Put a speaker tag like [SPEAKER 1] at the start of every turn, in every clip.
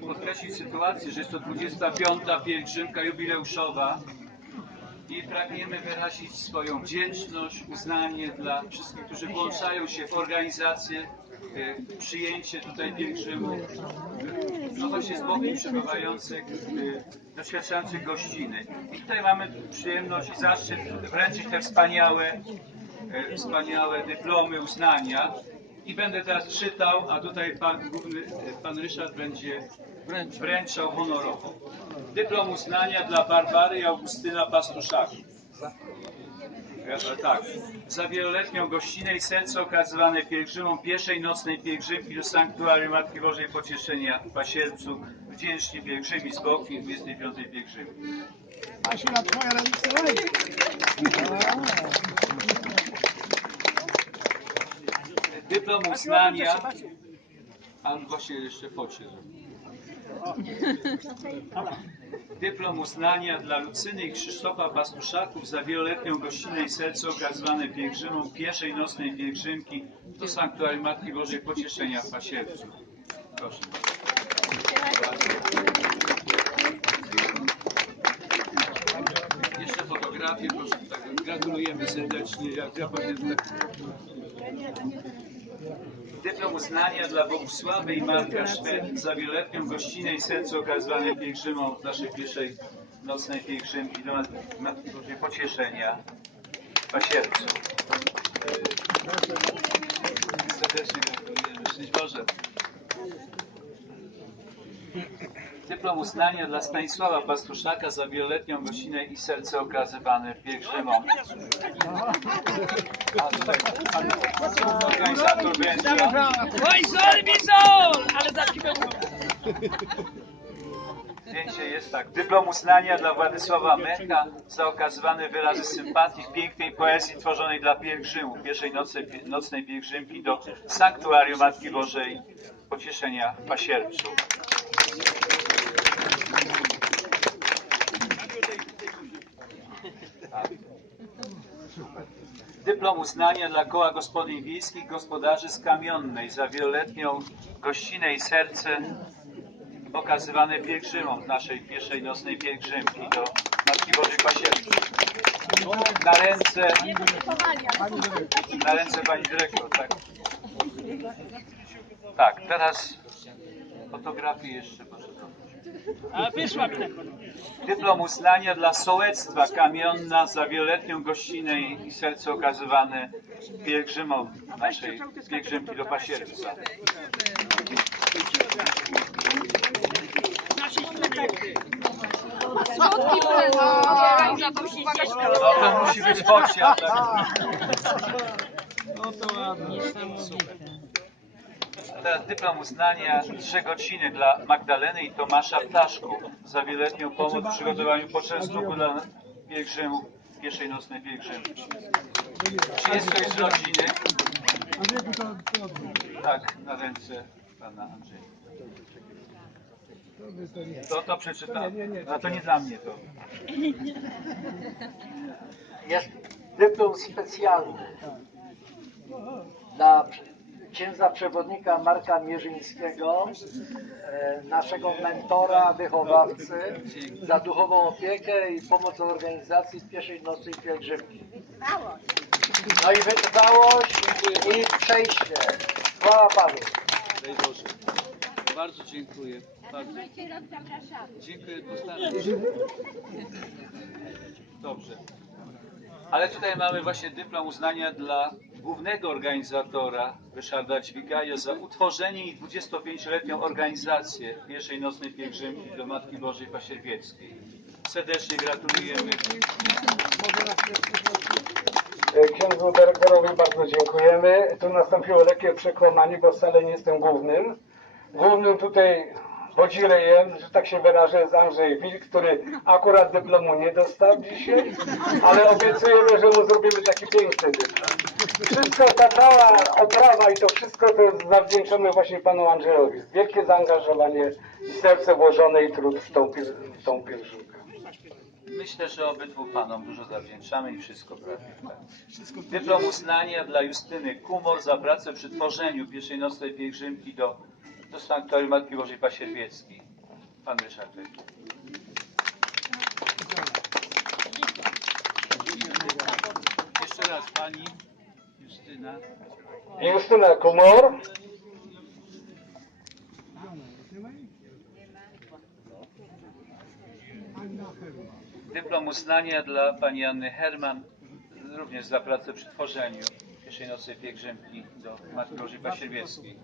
[SPEAKER 1] podkreślić sytuację, że jest to 25. pielgrzymka jubileuszowa i pragniemy wyrazić swoją wdzięczność, uznanie dla wszystkich, którzy włączają się w organizację, e, przyjęcie tutaj pielgrzymów, no właśnie z boku przebywających, e, doświadczających gościny. I tutaj mamy przyjemność i zaszczyt wręczyć te wspaniałe, e, wspaniałe dyplomy uznania. I będę teraz czytał, a tutaj pan pan Ryszard będzie wręczał honorowo. Dyplom uznania dla Barbary i Augustyna Pastuszaków. Tak. Za wieloletnią gościnę i serce okazywane pielgrzymom pierwszej nocnej pielgrzymki do Sanktuarium Matki Bożej Pocieszenia w Pasiercu. Wdzięczni pielgrzymi z Boki 25. pielgrzymki.
[SPEAKER 2] Asiula, twoja ręce.
[SPEAKER 1] Dyplom uznania... A właśnie jeszcze focie. Dyplom uznania dla Lucyny i Krzysztofa Pastuszaków za wieloletnią gościnę i serce okazywane pielgrzymom pierwszej nocnej pielgrzymki do Sanktuarium Matki Bożej Pocieszenia w Pasiercu. Proszę. Jeszcze fotografię, proszę. Tak, gratulujemy serdecznie. Ja, ja powiem. Dyplom uznania dla Bogusławy i Marka Szwed za wieloletnią gościnę i serce okazywane pielgrzymom naszej pierwszej nocnej pielgrzymki do Bożej Pocieszenia w Pasiercu. Serdecznie gratulujemy. Szczęść Boże. Dyplom uznania dla Stanisława Pastuszaka za wieloletnią gościnę i serce okazywane pielgrzymom. Organizator wręcza.
[SPEAKER 3] Oj, zol, bizol! Ale za chwilę.
[SPEAKER 1] Zdjęcie jest tak. Dyplom uznania dla Władysława Merka za okazywane wyrazy sympatii w pięknej poezji tworzonej dla pielgrzymów pierwszej nocy, nocnej pielgrzymki do Sanktuarium Matki Bożej Pocieszenia w Pasierczu. Dyplom uznania dla Koła Gospodyń Wiejskich Gospodarzy z Kamionnej za wieloletnią gościnę i serce okazywane pielgrzymom naszej pierwszej nocnej pielgrzymki do Matki Bożej Pasierki. Na ręce, na ręce pani dyrektor, tak. Tak, teraz fotografię jeszcze proszę zobaczyć.
[SPEAKER 3] A wyszła mi tak.
[SPEAKER 1] Dyplom uznania dla sołectwa Kamionna za wieloletnią gościnę i serce okazywane pielgrzymom naszej pielgrzymki do Pasierca. No to musi być focia, tak.
[SPEAKER 3] No to ładnie.
[SPEAKER 1] Teraz dyplom uznania Trzegociny dla Magdaleny i Tomasza Ptaszków za wieloletnią pomoc w przygotowaniu poczęstuchu dla pielgrzymów pierwszej nocnej pielgrzymki. Czy jest ktoś z rodziny? Tak, na ręce pana Andrzeja.
[SPEAKER 2] To to
[SPEAKER 1] przeczytam. A to nie dla mnie to.
[SPEAKER 4] jest dyplom specjalny dla księdza przewodnika Marka Mierzyńskiego, e, naszego mentora, wychowawcy, za duchową opiekę i pomoc w organizacji pierwszej nocnej pielgrzymki. No i wytrwałość i przejście. Chwała Panu.
[SPEAKER 1] Bardzo dziękuję. Bardzo. Dziękuję, postaram. Dobrze. Ale tutaj mamy właśnie dyplom uznania dla głównego organizatora Ryszarda Dźwigaja za utworzenie i 25-letnią organizację pierwszej nocnej pielgrzymki do Matki Bożej Pasierbieckiej. Serdecznie gratulujemy.
[SPEAKER 5] Księdzu dyrektorowi bardzo dziękujemy. Tu nastąpiło lekkie przekłamanie, bo wcale nie jestem głównym. Głównym tutaj wodzirejem, że tak się wyrażę, jest Andrzej Wilk, który akurat dyplomu nie dostał dzisiaj, ale obiecujemy, że mu zrobimy taki piękny dyplom. Wszystko, ta cała oprawa i to wszystko to jest zawdzięczone właśnie panu Andrzejowi. Wielkie zaangażowanie i serce włożone i trud w tą, piel- w tą pielgrzymkę.
[SPEAKER 1] Myślę, że obydwu panom dużo zawdzięczamy i wszystko prawie. Tak. Dyplom uznania dla Justyny Kumor za pracę przy tworzeniu pierwszej nocnej pielgrzymki do do Sanktuarium Matki Bożej Pasierbieckiej. Pan Ryszard. Jeszcze raz Pani Justyna.
[SPEAKER 5] Justyna Kumor.
[SPEAKER 1] Dyplom uznania dla pani Anny Herman, również za pracę przy tworzeniu pierwszej nocy pielgrzymki do Matki Bożej Pasierbieckiej.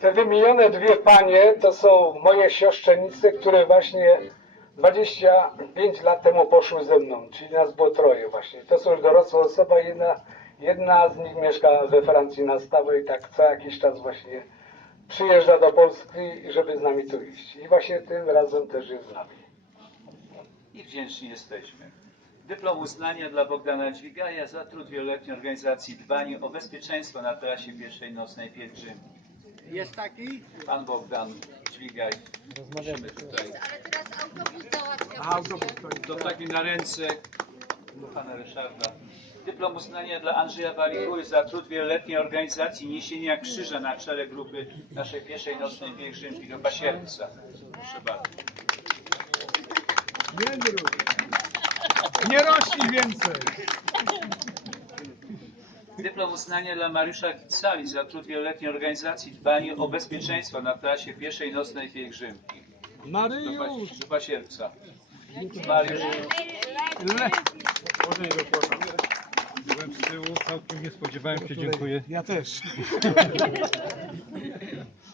[SPEAKER 5] Te wymienione dwie panie to są moje siostrzenice, które właśnie 25 lat temu poszły ze mną, czyli nas było troje właśnie. To są już dorosłe osoby, jedna, jedna z nich mieszka we Francji na stałe i tak co jakiś czas właśnie przyjeżdża do Polski, żeby z nami tu iść. I właśnie tym razem też jest z nami.
[SPEAKER 1] I wdzięczni jesteśmy. Dyplom uznania dla Bogdana Dźwigaja za trud wieloletniej organizacji dbania o bezpieczeństwo na trasie pierwszej nocnej pielgrzymki.
[SPEAKER 2] Jest taki?
[SPEAKER 1] Pan Bogdan Dźwigaj. Rozmawiamy tutaj.
[SPEAKER 6] Ale teraz autobus załatwia.
[SPEAKER 2] A autobus.
[SPEAKER 1] To taki na ręce do pana Ryszarda. Dyplom uznania dla Andrzeja Walikuły za trud wieloletniej organizacji niesienia krzyża na czele grupy naszej pierwszej nocnej pielgrzymki do Pasierca. Proszę bardzo.
[SPEAKER 2] Nie. Nie rośnij więcej.
[SPEAKER 1] Dyplom uznania dla Mariusza Gicali za trud wieloletniej organizacji dbania o bezpieczeństwo na trasie pierwszej nocnej pielgrzymki. Pas- do Pasierca. Mariusz,
[SPEAKER 2] Le...
[SPEAKER 7] Może do kłota. Byłem z tyłu, całkiem nie spodziewałem się, dziękuję.
[SPEAKER 2] Ja też.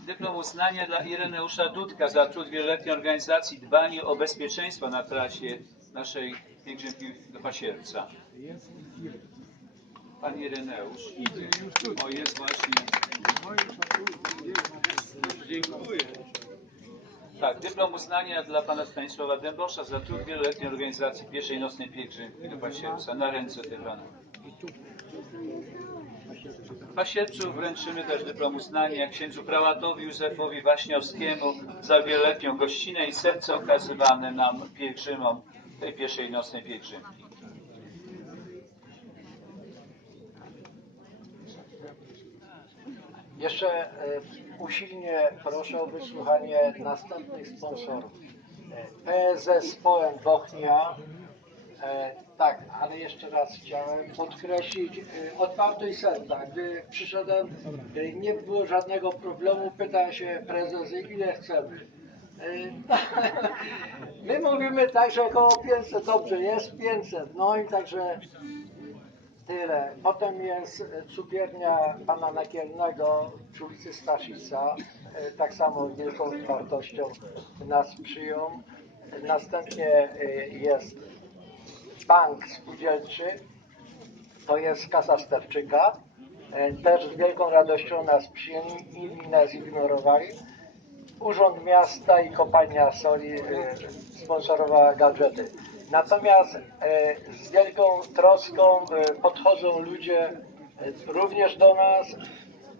[SPEAKER 1] dyplom uznania dla Ireneusza Dudka za trud wieloletniej organizacji dbania o bezpieczeństwo na trasie naszej pielgrzymki do Pasierca. Pan Ireneusz. O, jest właśnie. Dziękuję. Tak, dyplom uznania dla pana Stanisława Dębosza za trud wieloletniej organizacji pierwszej nocnej pielgrzymki do Pasierca. Na ręce te pana. W Pasiercu wręczymy też dyplom uznania księdzu prałatowi Józefowi Waśniowskiemu za wieloletnią gościnę i serce okazywane nam pielgrzymom tej pierwszej nocnej pielgrzymki.
[SPEAKER 4] Jeszcze e, usilnie proszę o wysłuchanie następnych sponsorów. E, PSS Poem Bochnia. E, tak, ale jeszcze raz chciałem podkreślić otwartość serca. Gdy przyszedłem, nie było żadnego problemu. Pyta się prezes, ile chcemy. My mówimy tak, że około 500, dobrze, jest 500. No i także Tyle. Potem jest e, cukiernia pana Nakielnego przy ulicy Staszica. E, Tak samo wielką otwartością nas przyjął. Następnie e, jest bank spółdzielczy. To jest kasa Sterczyka. Też z wielką radością nas przyjęli i nas ignorowali. Urząd Miasta i Kopalnia Soli sponsorowała gadżety. Natomiast e, z wielką troską e, podchodzą ludzie e, również do nas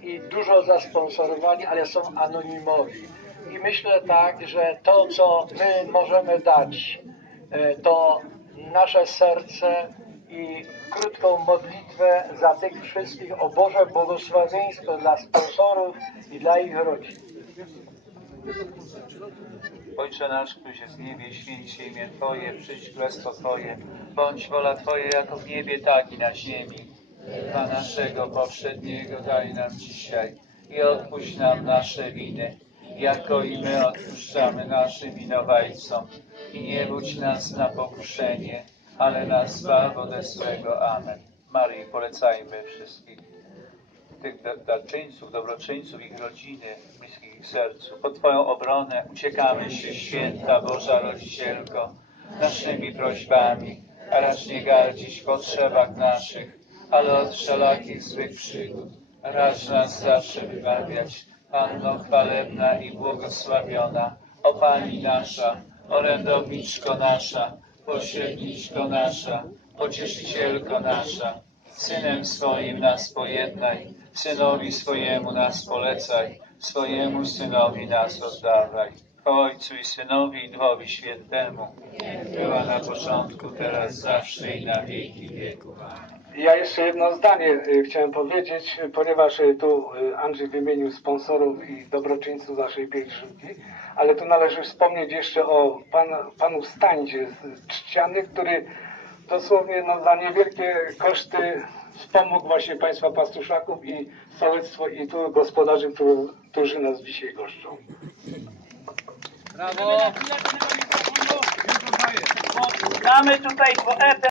[SPEAKER 4] i dużo zasponsorowali, ale są anonimowi. I myślę tak, że to, co my możemy dać, to nasze serce i krótką modlitwę za tych wszystkich o Boże błogosławieństwo dla sponsorów i dla ich rodzin.
[SPEAKER 1] Ojcze nasz, któryś jest w niebie, święć imię Twoje, przyjdź królestwo Twoje, bądź wola Twoja jako w niebie, tak i na ziemi. Chleba naszego powszedniego daj nam dzisiaj i odpuść nam nasze winy, jako i my odpuszczamy naszym winowajcom. I nie budź nas na pokuszenie, ale nas zbaw ode złego. Amen. Marii, polecajmy wszystkich tych da- darczyńców, dobroczyńców, ich rodziny, bliskich ich sercu. Pod Twoją obronę uciekamy się, święta Boża Rodzicielko, naszymi prośbami, a racz nie gardzić w potrzebach naszych, ale od wszelakich złych przygód. Racz nas zawsze wybawiać, Panno chwalebna i błogosławiona, o Pani nasza, orędowniczko nasza, pośredniczko nasza, pocieszycielko nasza, Synem swoim nas pojednaj, Synowi swojemu nas polecaj, swojemu Synowi nas oddawaj. Ojcu i Synowi i Duchowi Świętemu, była na początku, teraz zawsze i na wieki. Amen.
[SPEAKER 5] Ja jeszcze jedno zdanie y, chciałem powiedzieć, ponieważ y, tu y, Andrzej wymienił sponsorów i dobroczyńców naszej pielgrzymki, ale tu należy wspomnieć jeszcze o pan, panu Stańdzie z Trzciany, który dosłownie no, za niewielkie koszty wspomógł właśnie państwa pastuszaków i sołectwo i tu gospodarzy, którzy, którzy nas dzisiaj goszczą.
[SPEAKER 3] Brawo. Mamy tutaj poetę.